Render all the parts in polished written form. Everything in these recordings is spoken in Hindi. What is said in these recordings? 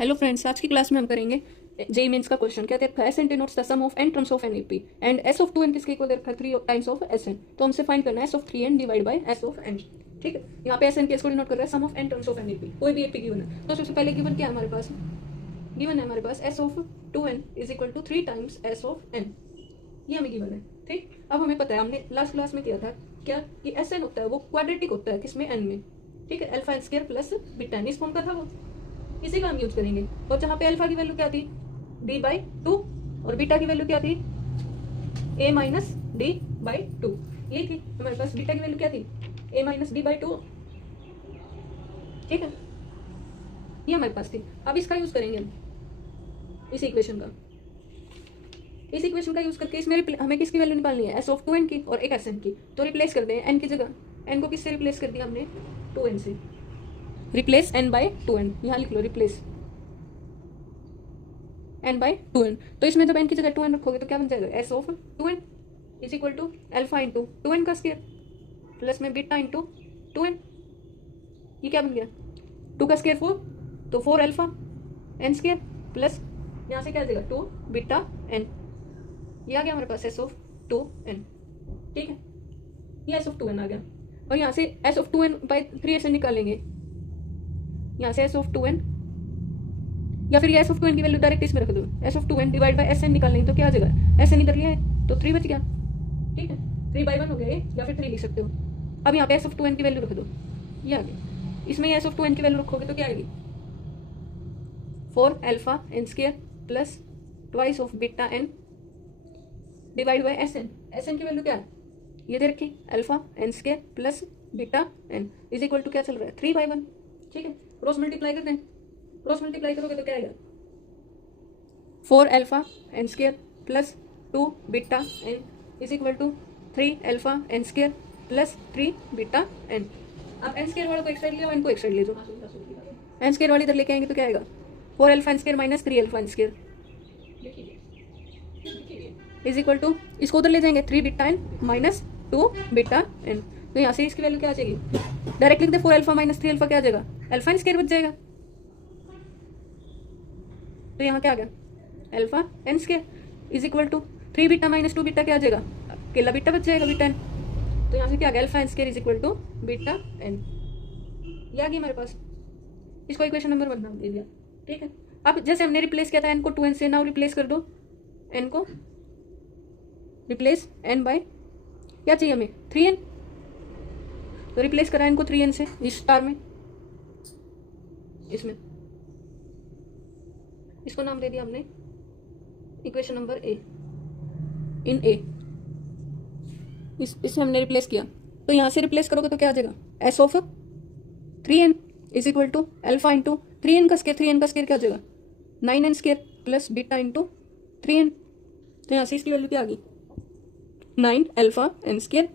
हेलो फ्रेंड्स, आज की क्लास में हम करेंगे जेई मेंस का क्वेश्चन। क्या देखा है, S n denotes the sum of N terms of N AP and S of 2n किसके इक्वल देखा है, 3 टाइम्स ऑफ एस एन। तो हमसे फाइंड करना है S of 3n divide by S of N. ठीक है, यहाँ पे एस एन केस को डिनोट कर रहा है sum of N terms of N AP, कोई भी एपी गिवन है। तो सबसे पहले गिवन क्या है हमारे पास, गिवन है हमारे पास S of 2n is equal to 3 times S of N. ये हमें गिवन है। ठीक, अब हमें पता है, हमने लास्ट क्लास में किया था क्या कि एस एन होता है वो क्वाड्रेटिक होता है किसमें, एन में। ठीक है, alpha N square plus beta n, इस फॉर्म का था वो, इसी का हम यूज करेंगे। और जहाँ पे अल्फा की वैल्यू क्या थी, d/2, और बीटा की वैल्यू क्या थी, a माइनस d/2। ये थी हमारे पास, बीटा की वैल्यू क्या थी, a माइनस d/2। ठीक है, ये हमारे पास थी। अब इसका यूज करेंगे हम, इस इक्वेशन का, इस इक्वेशन का यूज करके इसमें हमें किसकी वैल्यू निकालनी है, एस ऑफ 2n की और एक एस एन की। तो रिप्लेस कर दें n की जगह, n को किससे रिप्लेस कर दिया हमने, 2n से। रिप्लेस n/2n, यहाँ लिख लो रिप्लेस n/2n। तो इसमें जब n की जगह 2n रखोगे तो क्या बन जाएगा, S of 2n is equal to alpha into 2n का स्क्वायर प्लस में बीटा इंटू 2n। ये क्या बन गया, 2 का स्क्वायर 4, तो 4 अल्फा n स्क्वायर प्लस यहाँ से क्या आ जाएगा 2 बीटा n। ये आ गया हमारे पास एस ऑफ 2n। ठीक है, ये एस ऑफ 2n आ गया। और यहाँ से एस ऑफ 2n/3 निकालेंगे, यहाँ से एस ऑफ 2n, या फिर एस ऑफ 2n की वैल्यू डायरेक्ट इसमें रख दो, S of 2n divide by S n निकालेंगे तो क्या आ जाएगा, एस एन इधर लिया है तो 3 बच गया। ठीक है, 3/1 हो गया ये, या फिर 3 लिख सकते हो। अब यहाँ पे एस ऑफ 2n की वैल्यू रख दो, ये आ गई। इसमें एस ऑफ 2n की वैल्यू रखोगे तो क्या आएगी, 4 alpha N square plus twice of beta N divide by S n. S n की वैल्यू क्या है, ये दे रखी, alpha N square plus beta n is equal to क्या चल रहा है, 3/1। ठीक है, क्रॉस मल्टीप्लाई कर दें, क्रॉस मल्टीप्लाई करोगे तो क्या आएगा, 4 alpha N square plus 2 beta n is equal to 3 alpha N square plus 3 beta n. अब एन स्क्वायर वाले को एक साइड ले जाओ, इनको एक साइड ले जाओ, एन स्क्वायर वाली इधर लेके आएंगे तो क्या आएगा, 4 alpha N square minus 3 alpha N square is equal to, इसको उधर ले जाएंगे 3 beta n minus 2 beta N. तो यहाँ से इसकी वैल्यू क्या आ जाएगी, डायरेक्ट लिख दे, 4 अल्फा माइनस 3 अल्फा क्या आ जाएगा, अल्फा एन स्क्वायर बच जाएगा। तो यहाँ क्या आ गया, alpha N square is equal to 3 beta minus 2 beta क्या आ जाएगा, अकेला बीटा बच जाएगा, बीटा एन। तो यहाँ से क्या आ गया, alpha N square is equal to beta n. ये आ गया हमारे पास, इसको इक्वेशन नंबर 1 नाम दे दिया। ठीक है, अब जैसे हमने रिप्लेस किया था एन को 2n से, नाउ रिप्लेस कर दो एन को, रिप्लेस n बाय क्या चाहिए हमें, 3n। तो रिप्लेस करा इनको 3n से इस स्टार में, इसमें इसको नाम दे दिया हमने इक्वेशन नंबर ए, इन ए। इससे हमने रिप्लेस किया, तो यहाँ से रिप्लेस करोगे तो क्या आ जाएगा, S of 3n is equal to alpha into 3n का स्क्वायर, 3n का स्क्वायर क्या आ जाएगा, 9n square plus beta into 3n। तो यहाँ से इसकी वैल्यू क्या आ गई, 9 alpha N square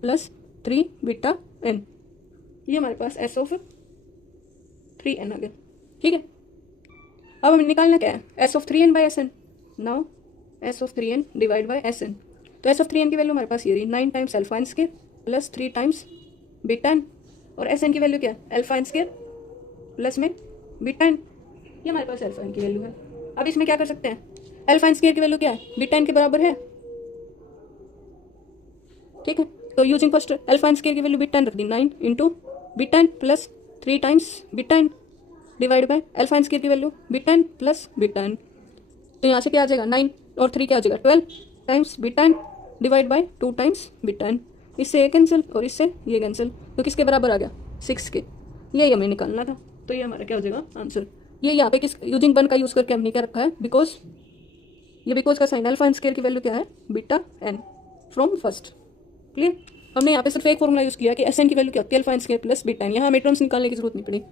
plus 3 beta n. ये हमारे पास एस ऑफ 3n आ गया। ठीक है, अब हमें निकालना क्या है, S of 3n by S n. Now S of 3n divide by S n. तो एस ऑफ 3n की वैल्यू हमारे पास ये रही, 9 times alpha N square plus 3 times beta n, और एस एन की वैल्यू क्या है, अल्फा एन स्क्वायर प्लस में बीटा एन। ये हमारे पास अल्फा एन की वैल्यू है। अब इसमें क्या कर सकते हैं, अल्फा एन स्क्वायर की वैल्यू क्या है, बीटा एन के बराबर है। ठीक है, तो using first alpha N square की वैल्यू बीटा एन रख दी, 9 into beta N plus 3 times beta N divide by alpha N square की value beta N plus beta N. तो यहाँ से क्या आ जाएगा, 9 और 3 क्या आ जाएगा, 12 times beta N divide by 2 times beta n. इससे ये कैंसिल और इससे ये कैंसिल, तो किसके बराबर आ गया, 6 के। यही हमें निकालना था, तो ये हमारा क्या हो जाएगा आंसर। ये यहाँ पे किस यूजिंग 1 का यूज़ करके हमने क्या रखा है, बिकॉज, ये बिकॉज का साइन, अल्फा एन स्क्वायर की वैल्यू क्या है, beta n from first. Clear, हमने यहाँ पे सिर्फ एक फॉर्मूला यूज़ किया कि एस एन की वैल्यू क्या होती है, alpha N square plus beta n. यहाँ हमें टर्म्स निकालने की जरूरत नहीं पड़ी,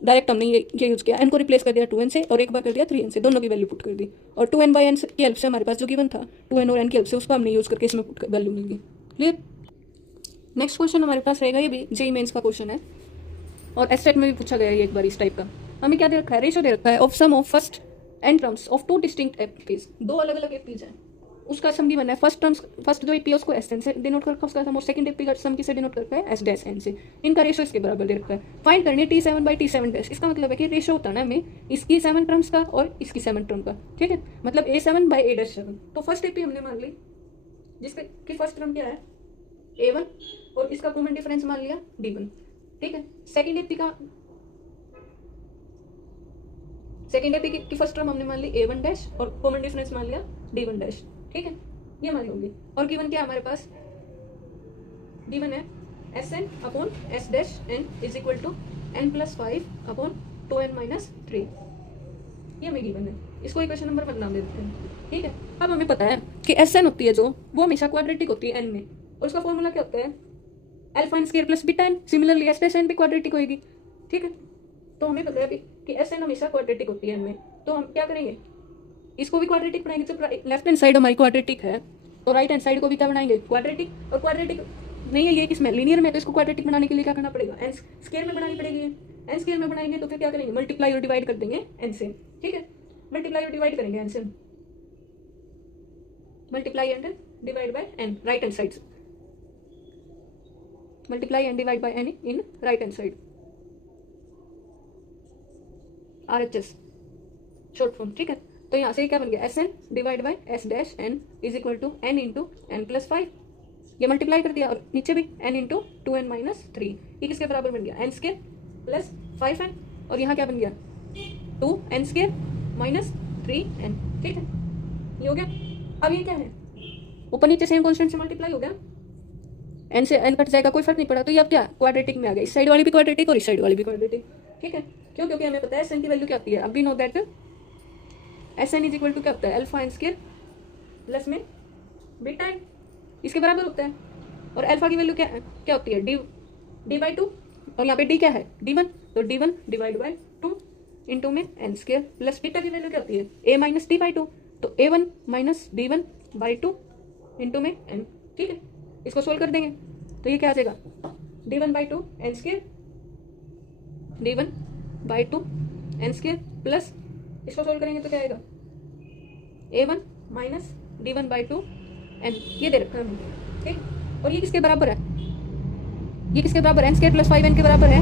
डायरेक्ट हमने ये यूज़ किया, एन को रिप्लेस कर दिया 2n से और एक बार कर दिया 3n से, दोनों की वैल्यू पुट कर दी। और 2n बाई एन की हेल्प से हमारे पास जो गिवन था 2n और n की हेल्प से उसको हमने यूज़ करके इसमें वैल्यू मिल गई। क्लियर, नेक्स्ट क्वेश्चन हमारे पास रहेगा, ये भी जेई मेंस का क्वेश्चन है और एस्टेट में भी पूछा गया है एक बार इस टाइप का। हमें क्या दे रखा है, रेशो दे रखा है of sum of first n terms of 2 distinct APs. 2 अलग अलग एपीज हैं, उसका सम गिवन है, फर्स्ट जो एपी है उसको एस एन से डिनोट करके उसका सम, और सेकंड एपी का सम किससे डिनोट करके है, एस डैश एन से। इनका रेशो इसके बराबर दे रखा है। फाइंड करनी है T7/T7 डैश। इसका मतलब है कि रेशो होता है ना हमें इसकी 7 टर्म्स का और इसकी 7 टर्म का, ठीक है, मतलब A7/A-7। तो फर्स्ट एपी हमने मान ली जिसके की फर्स्ट टर्म क्या है A1 और इसका कॉमन डिफरेंस मान लिया D1, ठीक है। सेकंड एपी की फर्स्ट टर्म हमने मान ली A1 डैश और कॉमन डिफरेंस मान लिया D1 डैश, ठीक है, ये हमारी होगी। और गिवन क्या हमारे पास, गिवन है Sn/S dash n is equal to n+5/2n-3, ये हमें गिवन है। इसको इक्वेशन नंबर 1 नाम दे देते हैं, ठीक है। अब हमें पता है कि Sn होती है जो, वो हमेशा क्वाड्रेटिक होती है n में, और उसका फॉर्मूला क्या होता है, alpha n square plus beta n। Similarly S dash n भी क्वाड्रेटिक होगी, ठीक है। तो हमें पता है कि Sn हमेशा क्वाड्रेटिक होती है n में, तो हम क्या करेंगे, इसको भी क्वाड्रेटिक बनाएंगे। जब लेफ्ट हैंड साइड हमारी क्वाड्रेटिक है तो राइट हैंड साइड को भी क्या बनाएंगे, क्वाड्रेटिक। और क्वाड्रेटिक नहीं है ये किसमें, लीनियर में, तो इसको क्वाड्रेटिक बनाने के लिए क्या करना पड़ेगा, एन स्क्वायर में बनानी पड़ेगी। एन स्क्वायर में बनाएंगे तो फिर क्या करेंगे, मल्टीप्लाई और डिवाइड कर देंगे एन से, ठीक है। मल्टीप्लाई और डिवाइड करेंगे एन से, multiply and divide by n right hand side, multiply and divide by n in right hand side, RHS short form, ठीक है। तो यहाँ से क्या बन गया, Sn divide by S dash n is equal to n into n+5, ये मल्टीप्लाई कर दिया, और नीचे भी n इंटू 2n-3, ये किसके बराबर बन गया, n स्क्वायर प्लस 5n, और यहाँ क्या बन गया 2n स्क्वायर माइनस 3n, ठीक है, ये हो गया। अब ये क्या है, ऊपर नीचे सेम कॉन्स्टेंट से मल्टीप्लाई हो गया, n से n कट जाएगा, कोई फर्क नहीं पड़ा। तो ये अब क्या क्वाड्रेटिक में आ गया, इस साइड वाली भी क्वाड्रेटिक और इस साइड वाली भी क्वाड्रेटिक, ठीक है। क्यों, क्योंकि हमें पता है Sn की वैल्यू क्या होती है, अब भी know that Sn is equal to क्या होता है, अल्फा n स्क्वायर प्लस में बीटा n, इसके बराबर होता है। और अल्फा की वैल्यू क्या होती है, d/2, और यहाँ पे d क्या है, d1, तो d1 डिवाइड बाय 2 इंटू में n स्क्वायर प्लस बीटा की वैल्यू क्या होती है, a-d/2, तो a1 माइनस d1/2 इंटू में n, ठीक है। इसको सोल्व कर देंगे तो ये क्या आ जाएगा, d1/2 n square, d1/2 n square plus, इसको सोल्व करेंगे तो क्या आएगा, a1 माइनस d1/2 n, ये दे रखा है हमने, ठीक। और ये किसके बराबर है, ये किसके बराबर, n स्क्वायर प्लस 5n के बराबर है,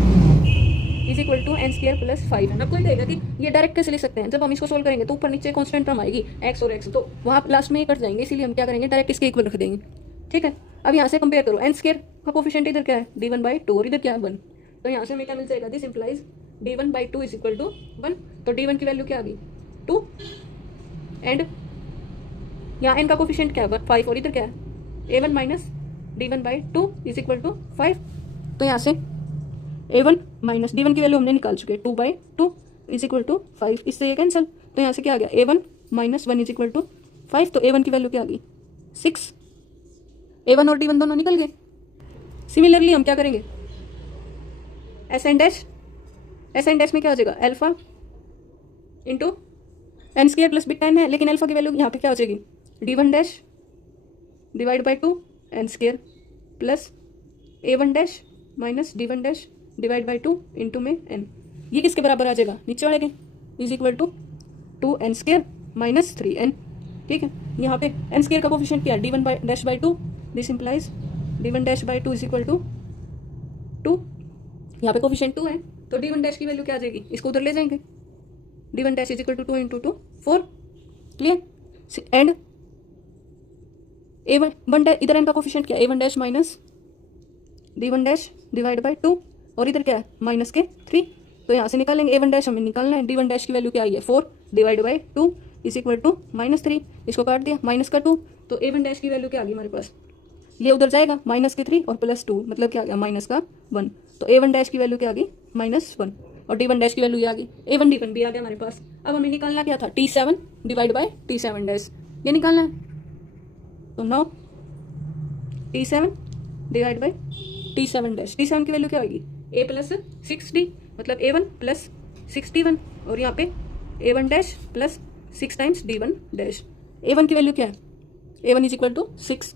is equal to n square plus 5n। अब कोई कहेगा कि ये डायरेक्ट कैसे ले सकते हैं, जब हम इसको सोल्व करेंगे तो ऊपर नीचे कांस्टेंट टर्म आएगी x और x, तो वहाँ लास्ट में ये कट जाएंगे, इसीलिए हम क्या करेंगे, डायरेक्ट इसके इक्वल रख देंगे, ठीक है। अब यहाँ से कंपेयर करो, n स्क्वायर का कोफिशिएंट इधर क्या है, d1/2, और इधर क्या है 1, तो यहाँ से हमें क्या मिल जाएगा, this implies d1/2 is equal to 1, तो d1 की वैल्यू क्या आ गई 2, एंड यहाँ n का कोफिशिएंट क्या है 5, और इधर क्या है a1 minus d1/2 is equal to 5, तो यहाँ से a1 माइनस d1 की वैल्यू हमने निकाल चुके हैं, 2/2 इज इक्वल टू 5, इससे ये कैंसिल, तो यहाँ से क्या आ गया, a1 minus 1 is equal to 5, तो a1 की वैल्यू क्या आ गई 6, a1 और d1 दोनों निकल गए। सिमिलरली हम क्या करेंगे, Sn डैश में क्या हो जाएगा, alpha into n square plus beta n है, लेकिन अल्फा की वैल्यू यहाँ पे क्या हो जाएगी, d1 dash divide by 2 n square plus a1 dash minus d1 dash divide by 2 into में n, ये किसके बराबर आ जाएगा, नीचे वाले के, is equal to 2n square minus 3n, ठीक है। यहाँ पे n स्क्वायर का कोफिशिएंट क्या है, d1 dash by 2, this implies d1 dash by 2 is equal to 2, यहाँ पे कोफिशिएंट 2 है, तो d1 डैश की वैल्यू क्या आ जाएगी, इसको उधर ले जाएंगे, d1 dash is equal to 2 into 2 4, clear. And a1 dash, इधर n का कोफिशिएंट क्या है, a1 dash minus d1 dash divide by 2, और इधर क्या है माइनस के 3, तो यहाँ से निकालेंगे a1 डैश हमें निकालना है, d1 डैश की वैल्यू क्या आई है 4 divide by 2 is equal to -3, इसको काट दिया माइनस का 2, तो a1 डैश की वैल्यू क्या आ गई हमारे पास, ये उधर जाएगा माइनस के 3 और प्लस 2, मतलब क्या आ गया माइनस का 1, तो a1 डैश की वैल्यू क्या आ गई -1, और d1 डैश की वैल्यू ये आ गई, a1 d1 भी आ गया हमारे पास। अब हमें निकालना क्या था, t7 divide by t7 dash, ये निकालना है, तो now t7 divide by t7 dash, t7 की वैल्यू क्या होगी, a प्लस 6d, मतलब a1 प्लस 6d1, और यहाँ पे a1 dash plus 6 times d1 dash, a1 की वैल्यू क्या है, a1 is equal to 6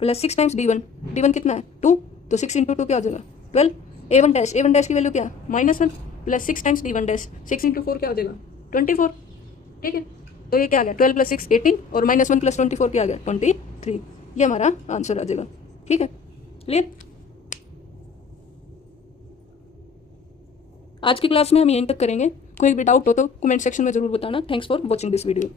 plus 6 times d1, d1 कितना है 2, तो 6 इंटू 2 क्या हो जाएगा 12, a1 डैश की वैल्यू क्या -1 plus 6 times d1 dash, 6 into 4 क्या हो जाएगा 24, ठीक है। तो ये क्या आ गया 12 + 6 18 और -1 + 24 क्या आ गया 23। ये हमारा आंसर आ जाएगा। ठीक है, क्लियर। आज की क्लास में हम यहीं तक करेंगे। कोई भी डाउट हो तो कमेंट सेक्शन में ज़रूर बताना। Thanks for watching this video.